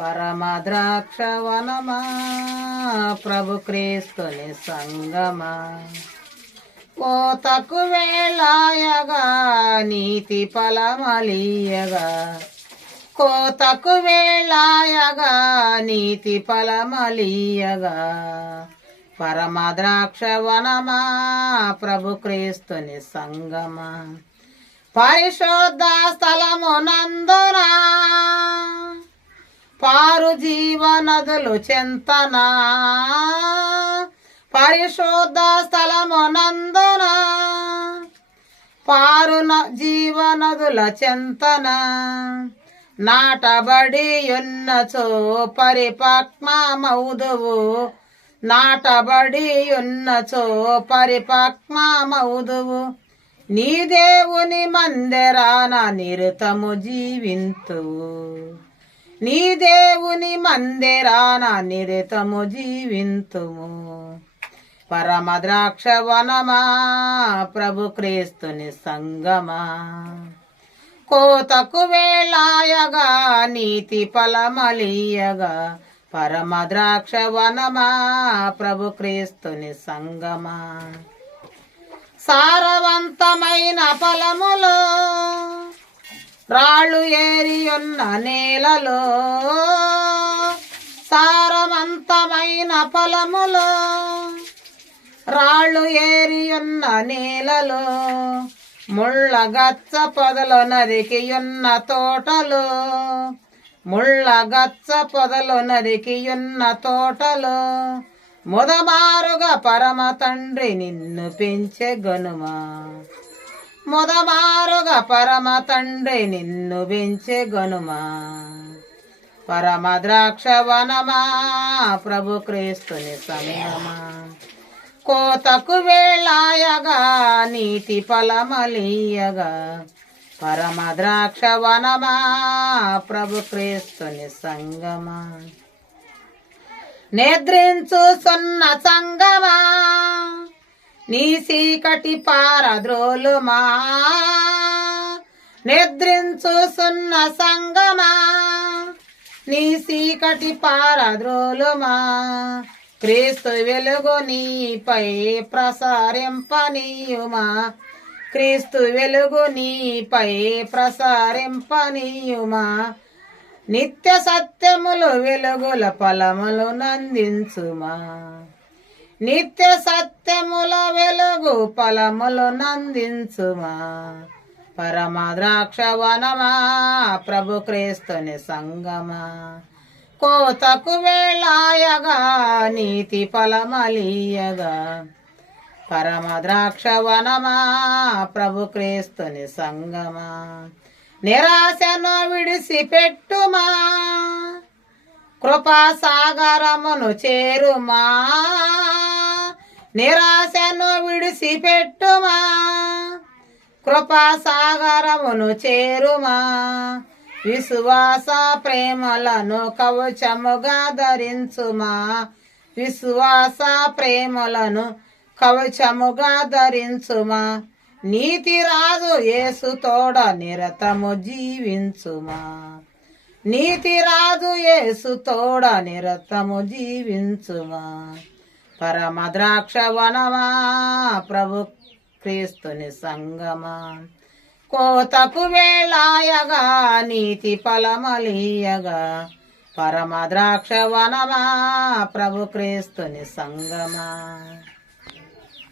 పరమ ద్రాక్షవనమా ప్రభు క్రీస్తుని సంగమా కోతకు వేళాయగా నీతి ఫలమలియగా కోతకు వేళాయగా నీతి ఫలమలియగా పరమ ద్రాక్షవనమా ప్రభు క్రీస్తుని సంగమా పరిశుద్ధ స్థలమునందునా పారు జీవనదులు చెంతనా పరిశుద్ధ స్థలమునందున పారు జీవనదుల చెంతన నాటబడి ఉన్నచో పరిపక్వమౌదువు నాటబడి ఉన్నచో పరిపక్వమౌదువు నీ దేవుని మందిరాన నిరతము జీవింతువు నీ దేవుని మందిరాన నిరతము జీవింతుము పరమ ద్రాక్షవనమా ప్రభు క్రీస్తుని సంగమా కోతకు వేళాయగా నీతి ఫలమలియగా పరమ ద్రాక్షవనమా ప్రభు క్రీస్తుని సంగమా సారవంతమైన ఫలములో రాళ్ళు ఏరియున్న నేలలో సారవంతమైన ఫలములో రాళ్ళు ఏరియున్న నేలలో ముళ్ళగచ్చ పొదలు నరికియున్న తోటలో ముళ్ళగచ్చ పొదలు నరికియున్న తోటలో ముదమారుగా పరమ తండ్రి నిన్ను పెంచే గనుమా ముదమారుగా పరమ తండ్రి నిన్ను పెంచే గనుమా పరమ ద్రాక్షవనమా ప్రభు క్రీస్తుని సంగమా కోతకు వేళాయగా నీతి ఫలమలియగా పరమ ద్రాక్షవనమా ప్రభు క్రీస్తుని సంగమా నిద్రించు సున్న సంగమా నీ చీకటి పారద్రోలుమా నిద్రించు సున్న సంగమా నీ చీకటి పారద్రోలుమా క్రీస్తు వెలుగు నీపై ప్రసారింపనీయుమా క్రీస్తు వెలుగు నీపై ప్రసారింపనీయుమా నిత్య సత్యములు వెలుగుల ఫలములు నందించుమా నిత్య సత్యముల వెలుగు ఫలములు నందించుమా పరమ ద్రాక్షవనమా ప్రభు క్రీస్తుని సంగమా కోతకు వేళాయగా నీతి ఫలమలియగా పరమ ద్రాక్షవనమా ప్రభు క్రీస్తుని సంగమా నిరాశను విడిసిపెట్టుమా కృపాసాగరమును చేరుమా నిరాశను విడిసిపెట్టుమా కృపాసాగరమును చేరుమా విశ్వాస ప్రేమలను కవచముగా ధరించుమా విశ్వాస ప్రేమలను కవచముగా ధరించుమా నీతి రాజు యేసు తోడ నిరతము జీవించుమా నీతి రాజు యేసు తోడ నిరతము జీవించుమా పరమ ద్రాక్షవనమా ప్రభు క్రీస్తుని సంగమా కోతకు వేళాయగా నీతి ఫలమలియగా పరమ ద్రాక్షవనమా ప్రభు క్రీస్తుని సంగమా